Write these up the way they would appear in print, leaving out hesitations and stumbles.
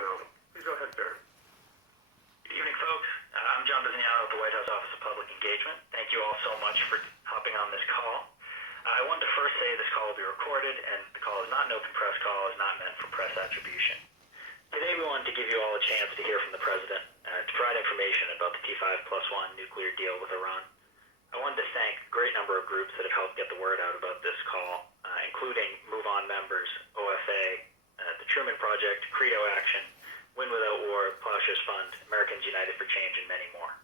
Please go ahead, sir. Good evening, folks. I'm John Bizignano at the White House Office of Public Engagement. Thank you all so much for hopping on this call. I wanted to first say this call will be recorded, and the call is not an open press call, is not meant for press attribution. Today we wanted to give you all a chance to hear from the President to provide information about the T5+1 nuclear deal with Iran. I wanted to thank a great number of groups that have helped get the word out about this call, including Move On members, OFA, the Truman Project, Credo Action, Win Without War, Plowshares Fund, Americans United for Change, and many more.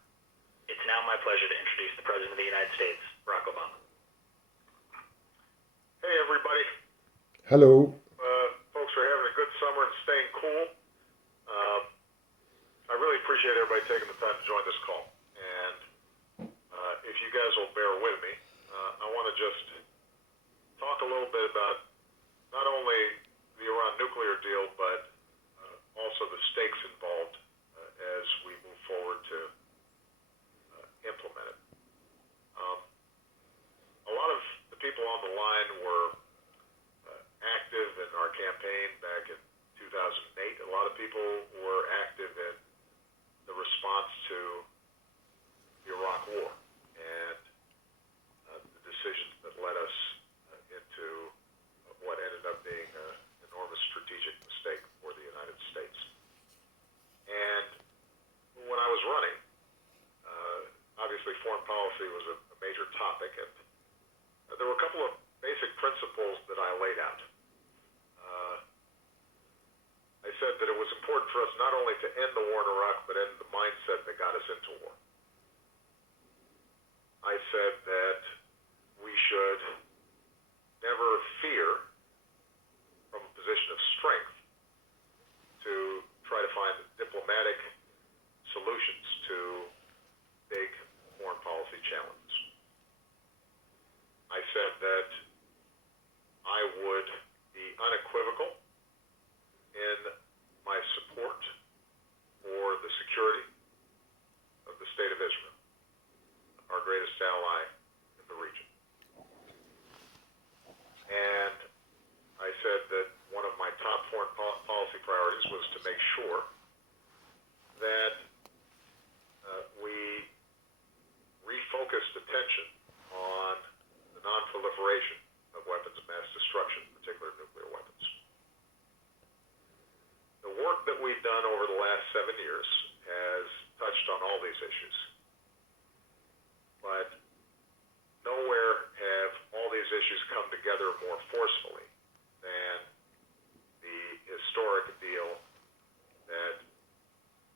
It's now my pleasure to introduce the President of the United States, Barack Obama. Hey, everybody. Hello. Folks are having a good summer and staying cool. I really appreciate everybody taking the time to join this call. And if you guys will bear with me, I want to just talk a little bit about not only the Iran nuclear deal, but also the stakes involved as we move forward to implement it. A lot of the people on the line were active in our campaign back in 2008. A lot of people were active in the response to the Iraq War and the decisions that led us into what ended up being an enormous strategic mistake for the United States. And when I was running, obviously foreign policy was a major topic, and there were a couple of basic principles that I laid out. I said that it was important for us not only to end the war in Iraq, but end the mindset that got us into war. I said that we should never fear from a position of strength to try to find diplomatic solutions to big foreign policy challenges. I said that I would be unequivocal in my support for the security of the State of Israel, our greatest ally in the region. And I said that one of my top foreign policy priorities was to make sure that we refocused attention on the non-proliferation of weapons of mass destruction, particularly nuclear weapons. The work that we've done over the last 7 years has touched on all these issues. But nowhere have all these issues come together more forcefully than the historic deal that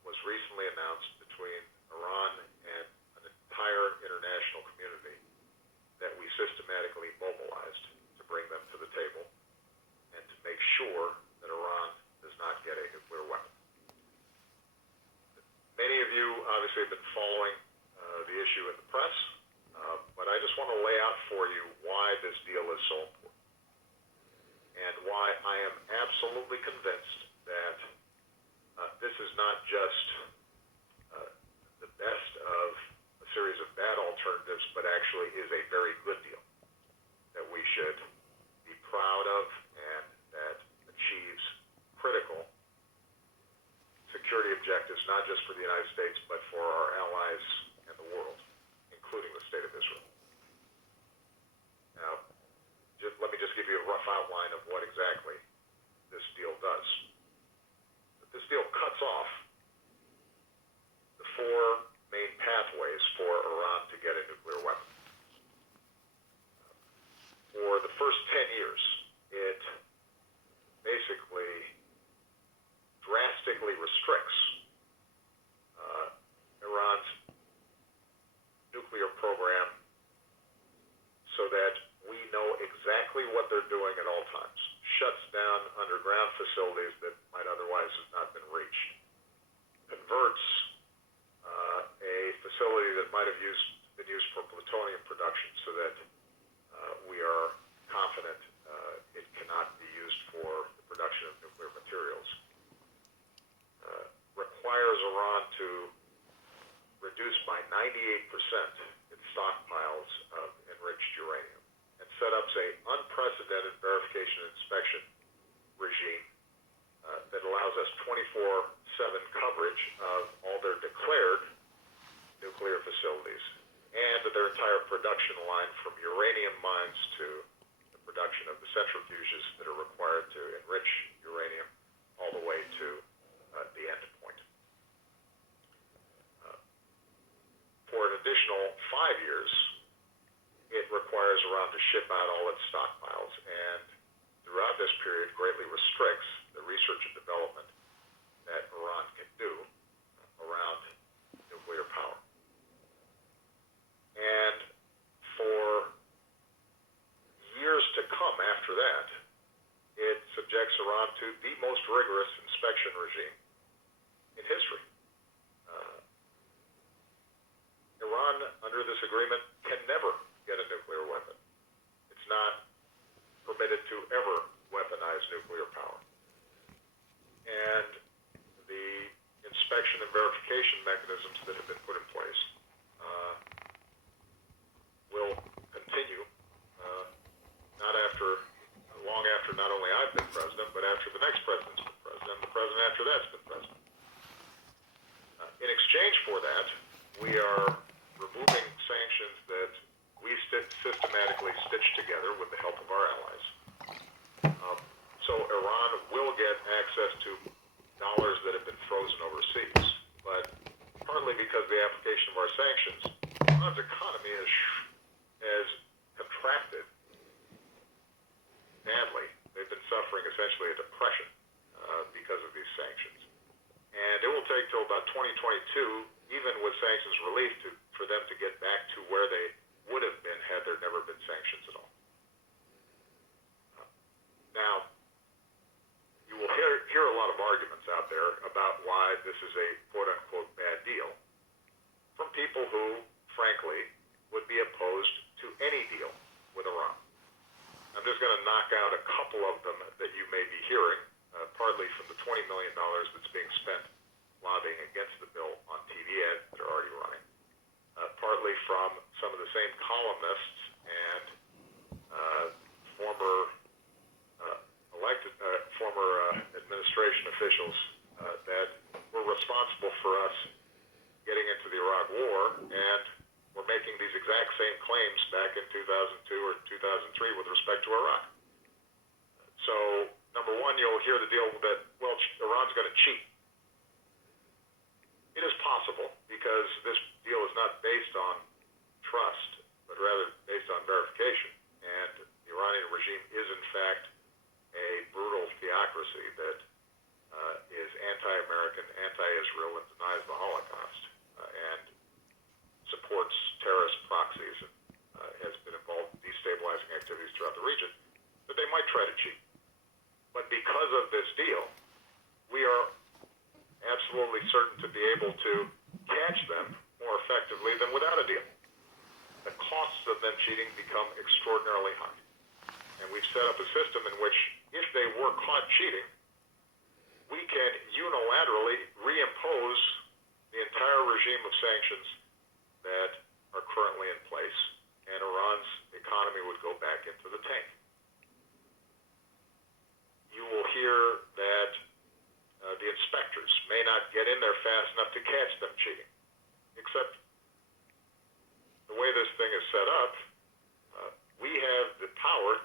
was recently announced between Iran and an entire international community that we systematically mobilized to bring them to the table and to make sure that Iran does not get a nuclear weapon. Many of you obviously have been following the issue in the press, but I just want to lay out for you why this deal is so important and why I am absolutely convinced that this is not just the best of a series of bad alternatives, but actually is a very good deal that we should be proud of and that achieves critical security objectives, not just for the United States, but for our allies and the world, including the State of Israel. Now, let me just give you a rough outline of what exactly this deal does. This deal cuts off the four main pathways for Iran to get a nuclear weapon. For the first 10 years, it basically drastically restricts Iran's nuclear program so that we know exactly what they're doing at all times. Shuts down underground facilities that might otherwise have not been reached. Converts a facility that might have been used for plutonium production so that we are confident it cannot be used for the production of nuclear materials. Requires Iran to reduce by 98% its stockpiles of enriched uranium and set up an unprecedented verification and inspection regime that allows us 24/7 coverage of all their declared nuclear facilities and their entire production line from uranium mines to the production of the centrifuges that are required to enrich uranium all the way to the end point. For an additional 5 years, it requires Iran to ship out all its stockpiles, and throughout this period greatly restricts the research and development that Iran can do around nuclear power. And for years to come after that, it subjects Iran to the most rigorous inspection regime in history. Iran, under this agreement, can never get a nuclear weapon. It's not permitted to ever weaponize nuclear power. And the inspection and verification mechanisms that have been put in place will continue long after not only I've been president, but after the next president's been president, and the president after that's been president. In exchange for that, we are removing sanctions that we systematically stitched together with the help of our allies. So Iran will get access to dollars that have been frozen overseas, but partly because of the application of our sanctions, Iran's economy has contracted badly. They've been suffering essentially a depression because of these sanctions. And it will take till about 2022, even with sanctions relief, for them to get back to where they would have been had there never been sanctions at all. Now, you will hear a lot of arguments out there about why this is a quote-unquote bad deal from people who, frankly, would be opposed to any deal with Iran. I'm just going to knock out a couple of them that you may be hearing, partly from the $20 million that's being spent lobbying against the bill on TV ads that are already running, partly from some of the same columnists and former administration officials that were responsible for us getting into the Iraq War and were making these exact same claims back in 2002 or 2003 with respect to Iraq. So, number one, you'll hear the deal that, well, Iran's going to cheat. It is possible, because this deal is not based on trust, but rather based on verification. And the Iranian regime is, in fact, a brutal theocracy that is anti-American, anti-Israel, and denies the Holocaust, and supports terrorist proxies, and has been involved in destabilizing activities throughout the region, that they might try to cheat. But because of this deal, we are absolutely certain to be able to catch them more effectively than without a deal. The costs of them cheating become extraordinarily high. And we've set up a system in which, if they were caught cheating, we can unilaterally reimpose the entire regime of sanctions that are currently in place, and Iran's economy would go back into the tank. You will hear that the inspectors may not get in there fast enough to catch them cheating, except the way this thing is set up, we have the power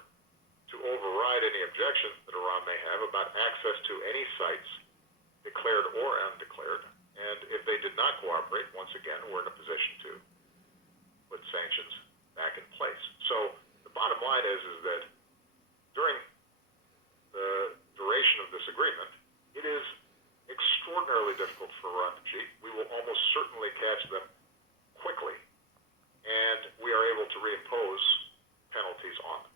to override any objections that Iran may have about access to any sites, declared or undeclared, and if they did not cooperate, once again, we're in a position to put sanctions back in place. So the bottom line is that during the duration of this agreement, it is extraordinarily difficult for Iran to cheat. We will almost certainly catch them quickly, and we are able to reimpose penalties on them.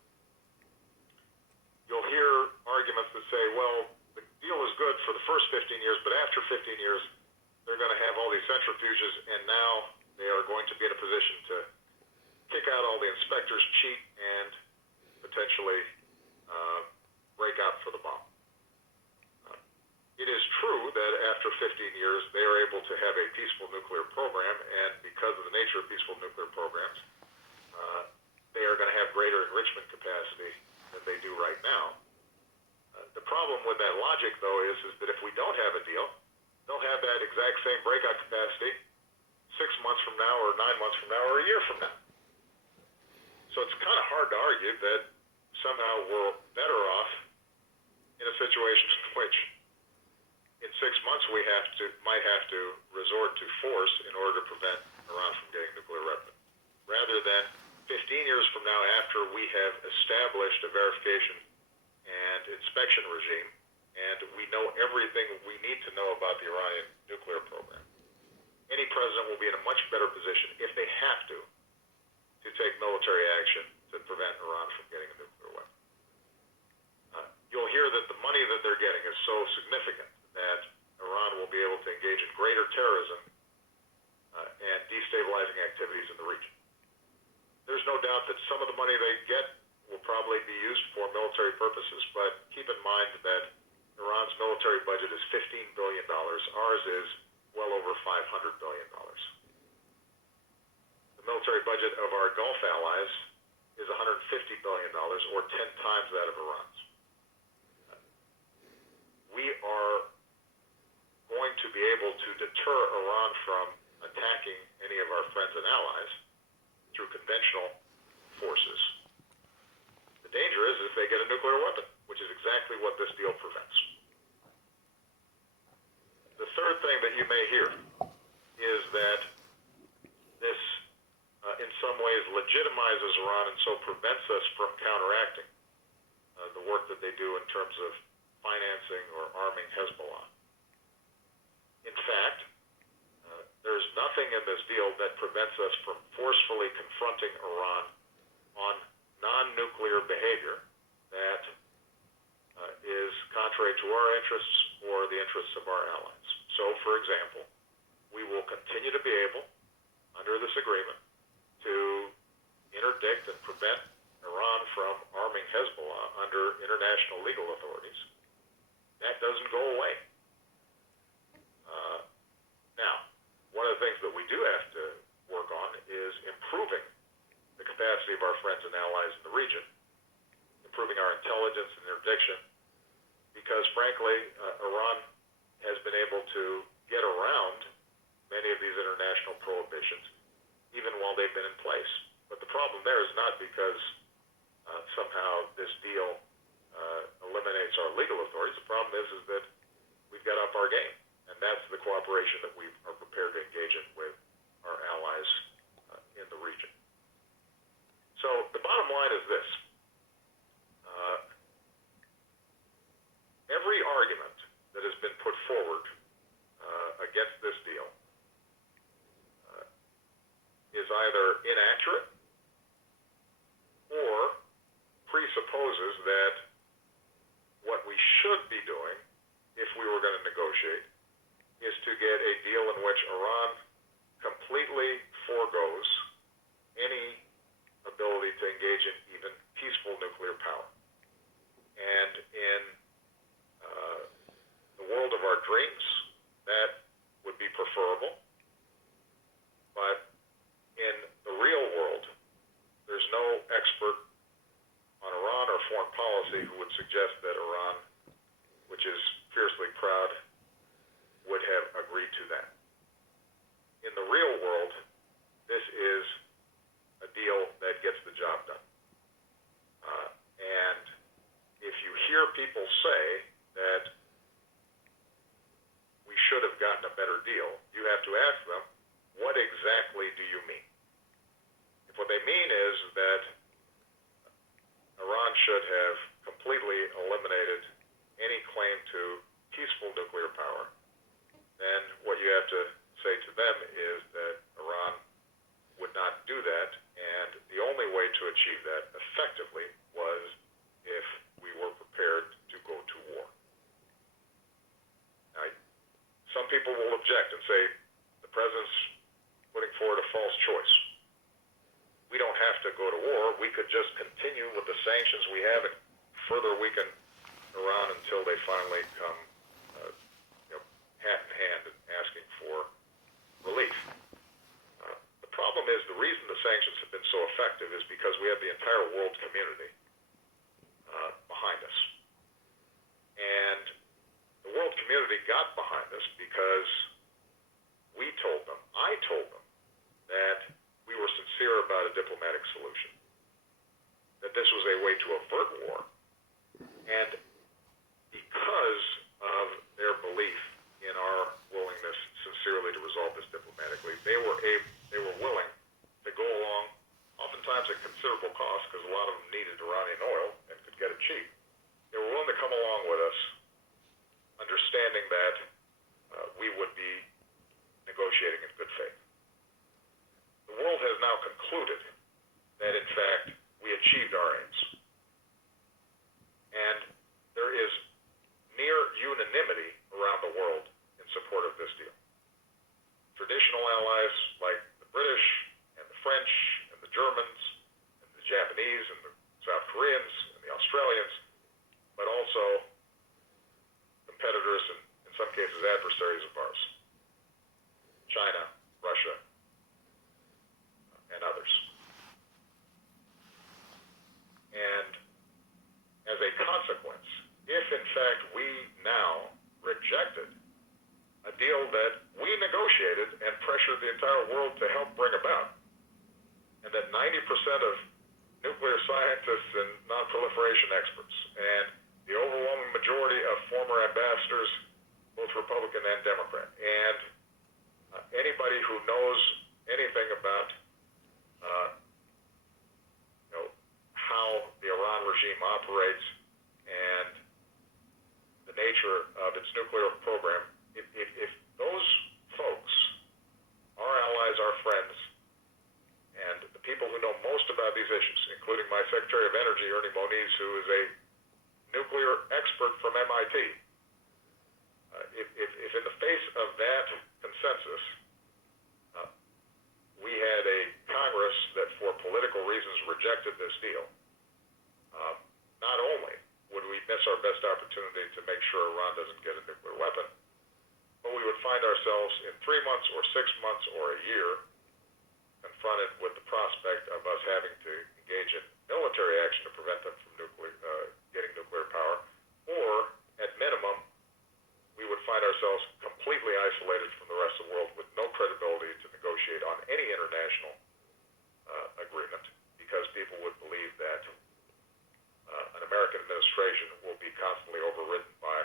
You'll hear arguments that say, well, the deal is good for the first 15 years, but after 15 years, they're going to have all these centrifuges, and now they are going to be in a position to kick out all the inspectors, cheat, and potentially break out for the bomb. It is true that after 15 years, they are able to have a peaceful nuclear program, and because of the nature of peaceful nuclear programs, they are going to have greater enrichment capacity than they do right now. The problem problem with that logic, though, is that if we don't have a deal, they'll have that exact same breakout capacity 6 months from now or 9 months from now or a year from now. So it's kind of hard to argue that somehow we're better off in a situation in which in 6 months we might have to resort to force in order to prevent Iran from getting nuclear weapons, rather than 15 years from now, after we have established a verification and inspection regime and we know everything we need to know about the Iranian nuclear program. Any president will be in a much better position, if they have to take military action to prevent Iran from getting a nuclear weapon. You'll hear that the money that they're getting is so significant that Iran will be able to engage in greater terrorism and destabilizing activities in the region. There's no doubt that some of the money they get will probably be used for military purposes, but keep in mind that Iran's military budget is $15 billion. Ours is well over $500 billion. The military budget of our Gulf allies is $150 billion, or 10 times that of Iran's. We are going to be able to deter Iran from attacking any of our friends and allies through conventional forces. The danger is if they get a nuclear weapon, which is exactly what this deal prevents. The third thing that you may hear is that this, in some ways, legitimizes Iran and so prevents us from counteracting the work that they do in terms of financing or arming Hezbollah. In fact, there's nothing in this deal that prevents us from forcefully confronting Iran on non-nuclear behavior that is contrary to our interests or the interests of our allies. So, for example, we will continue to be able, under this agreement, to interdict and prevent Iran from arming Hezbollah under international legal authorities. That doesn't go away. Now, one of the things that we do have to work on is improving the capacity of our friends and allies in the region, improving our intelligence and interdiction, because frankly, Iran has been able to get around many of these international prohibitions, even while they've been in place. But the problem there is not because somehow this deal eliminates our legal authorities. The problem is that we've got up our game, and that's the cooperation that we are prepared to engage in with our allies in the region. So the bottom line is this. Every argument that has been put forward against this deal is either inaccurate or presupposes that what we should be doing, if we were going to negotiate, is to get a deal in which Iran completely foregoes any ability to engage in even peaceful nuclear power. And in the world of our dreams, that would be preferable. But in the real world, there's no expert on Iran or foreign policy who would suggest that Iran, which is fiercely proud, would have agreed to that. In the real world, this is a deal that gets the job done. And if you hear people say that we should have gotten a better deal, you have to ask them, what exactly do you mean? If what they mean is that Iran should have completely eliminated any claim to peaceful nuclear power, then what you have to say to them is that Iran would not do that, and the only way to achieve that effectively was if we were prepared to go to war. Now, some people will object and say the president's putting forward a false choice. We don't have to go to war. We could just continue with the sanctions we have and further weaken Iran until they finally come hat in hand and asking for relief. The problem is the reason the sanctions have been so effective is because we have the entire world community behind us. And behind this because I told them that we were sincere about a diplomatic solution, that this was a way to avert war, and because of their belief in our willingness sincerely to resolve this diplomatically, they were willing to go along, oftentimes at considerable cost, because a lot of them needed Iranian oil and could get it cheap. They were willing to come along with us, understanding that we would be negotiating in good faith. The world has now concluded that, in fact, we achieved our aims. And there is near unanimity around the world in support of this deal. Traditional allies like the British and the French and the Germans and the Japanese and the South Koreans and the Australians, but also competitors and, in some cases, adversaries of ours. China, Russia, and others. And as a consequence, if in fact we now rejected a deal that we negotiated and pressured the entire world to help bring about, and that 90% of nuclear scientists and non-proliferation experts and the overwhelming majority of former ambassadors, both Republican and Democrat, and anybody who knows anything about how the Iran regime operates and the nature of its nuclear program, if those folks, our allies, our friends, and the people who know most about these issues, including my Secretary of Energy, Ernie Moniz, who is a nuclear expert from MIT, if in the face of that consensus, we had a Congress that for political reasons rejected this deal, not only would we miss our best opportunity to make sure Iran doesn't get a nuclear weapon, but we would find ourselves in 3 months or 6 months or a year confronted with the prospect of us having to engage in military action to prevent them from getting nuclear power, or at minimum, we would find ourselves completely isolated from the rest of the world with no credibility to negotiate on any international agreement, because people would believe that an American administration will be constantly overridden by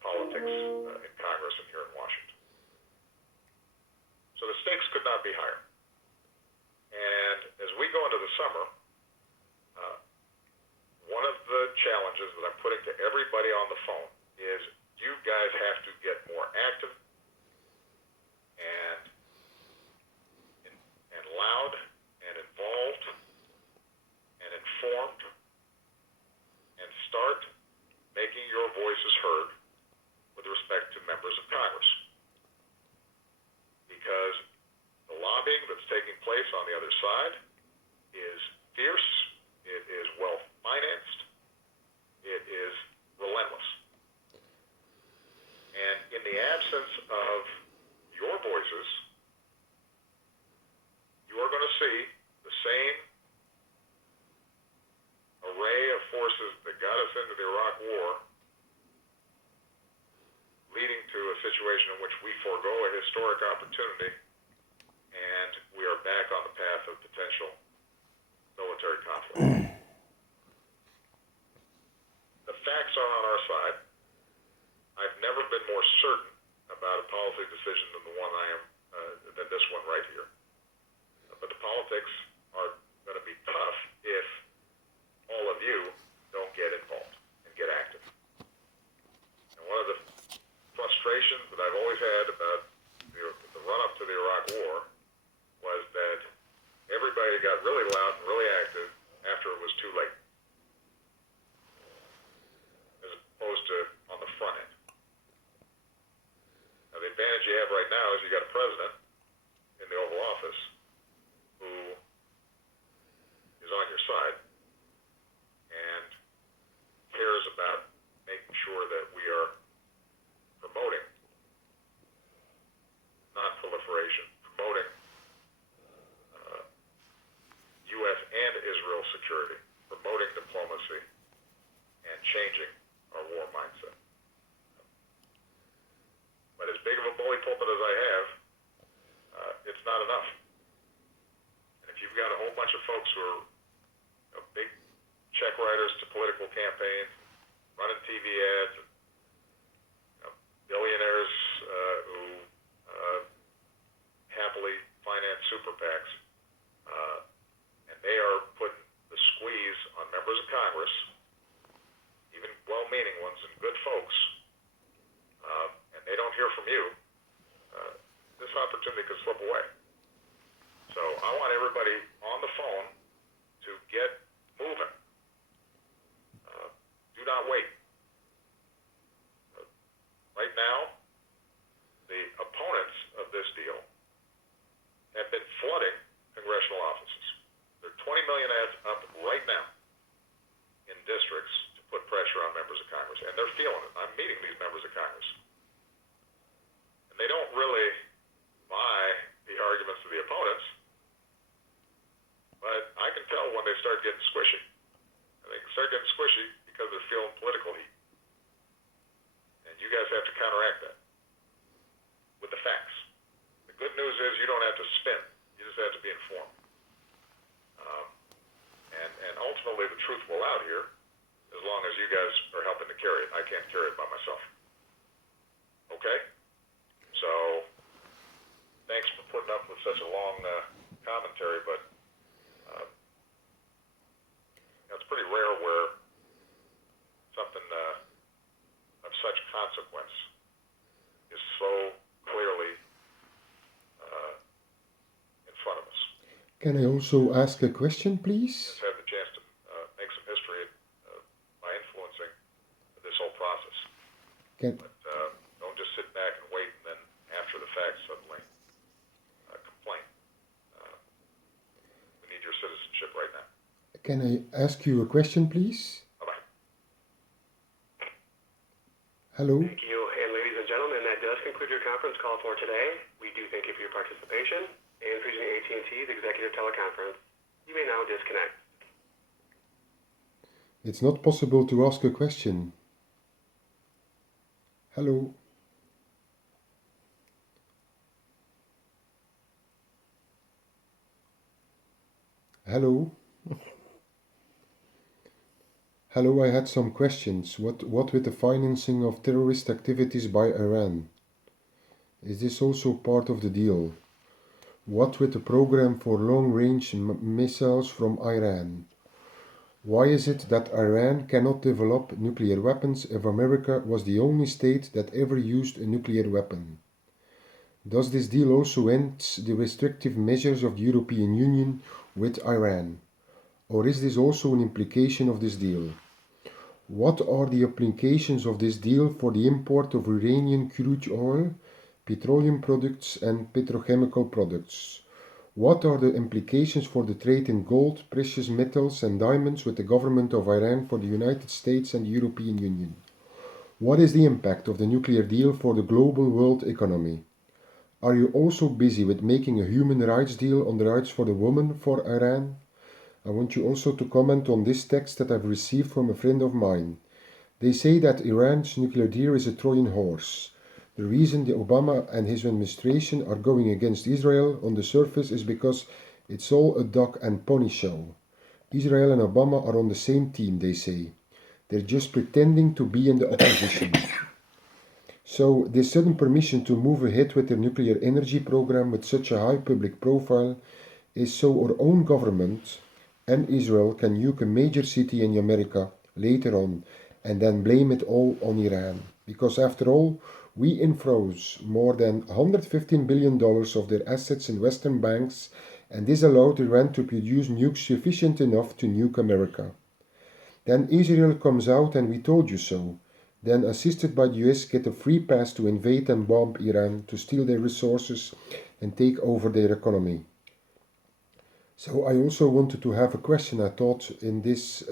politics in Congress and here in Washington. So the stakes could not be higher. And as we go into the summer, one of the challenges that I'm putting to everybody on the phone is you guys have to get more active and loud and involved and informed, and start making your voices heard with respect to members of Congress. Because the lobbying that's taking place on the other side is fierce, it is well-financed, it is relentless. And in the absence of your voices, you are going to see the same array of forces that got us into the Iraq War leading to a situation in which we forego a historic opportunity and we are back on the path of potential military conflict. The facts are on our side. I've never been more certain about a policy decision than the one I am, than this one right here. But the politics are going to be tough if all of you don't get involved and get active. And one of the frustrations that I've always had about the run-up to the Iraq War was that everybody got really loud and really active after it was too late, as opposed to on the front end. Now, the advantage you have right now is you got a president in the Oval Office who is on your side and cares about making sure that we are promoting non-proliferation, promoting U.S. and Israel security, promoting diplomacy, and changing our war mindset. from you, this opportunity could slip away. So I want everybody on the phone to get moving. Do not wait. Right now, the opponents of this deal have been flooding congressional offices. There are 20 million ads up right now in districts to put pressure on members of Congress, and they're feeling it. I'm meeting these members of Congress. And they don't really buy the arguments of the opponents, but I can tell when they start getting squishy. And they start getting squishy because they're feeling political heat. And you guys have to counteract that with the facts. The good news is you don't have to spin. You just have to be informed. And ultimately the truth will out here as long as you guys are helping to carry it. I can't carry it by myself. Okay? So, thanks for putting up with such a long commentary, but it's pretty rare where something of such consequence is so clearly in front of us. Can I also ask a question, please? Just have the chance to make some history by influencing this whole process. But don't just sit back and wait and then after the fact suddenly complain. We need your citizenship right now. Can I ask you a question, please? Bye-bye. Hello? Thank you, and ladies and gentlemen, that does conclude your conference call for today. We do thank you for your participation and for using AT&T's executive teleconference. You may now disconnect. It's not possible to ask a question. Hello? Hello? Hello, I had some questions. What with the financing of terrorist activities by Iran? Is this also part of the deal? What with the program for long-range missiles from Iran? Why is it that Iran cannot develop nuclear weapons if America was the only state that ever used a nuclear weapon? Does this deal also end the restrictive measures of the European Union with Iran? Or is this also an implication of this deal? What are the implications of this deal for the import of Iranian crude oil, petroleum products and petrochemical products? What are the implications for the trade in gold, precious metals and diamonds with the government of Iran for the United States and the European Union? What is the impact of the nuclear deal for the global world economy? Are you also busy with making a human rights deal on the rights for the woman for Iran? I want you also to comment on this text that I've received from a friend of mine. They say that Iran's nuclear deal is a Trojan horse. The reason the Obama and his administration are going against Israel on the surface is because it's all a dog and pony show. Israel and Obama are on the same team, they say. They're just pretending to be in the opposition. So this sudden permission to move ahead with their nuclear energy program with such a high public profile is so our own government and Israel can nuke a major city in America later on and then blame it all on Iran. Because after all, we infroze more than $115 billion of their assets in Western banks, and this allowed Iran to produce nukes sufficient enough to nuke America. Then Israel comes out and we told you so. Then, assisted by the US, get a free pass to invade and bomb Iran, to steal their resources and take over their economy. So I also wanted to have a question. I thought in this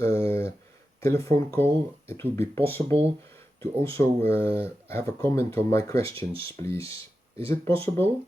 telephone call it would be possible to also have a comment on my questions, please. Is it possible?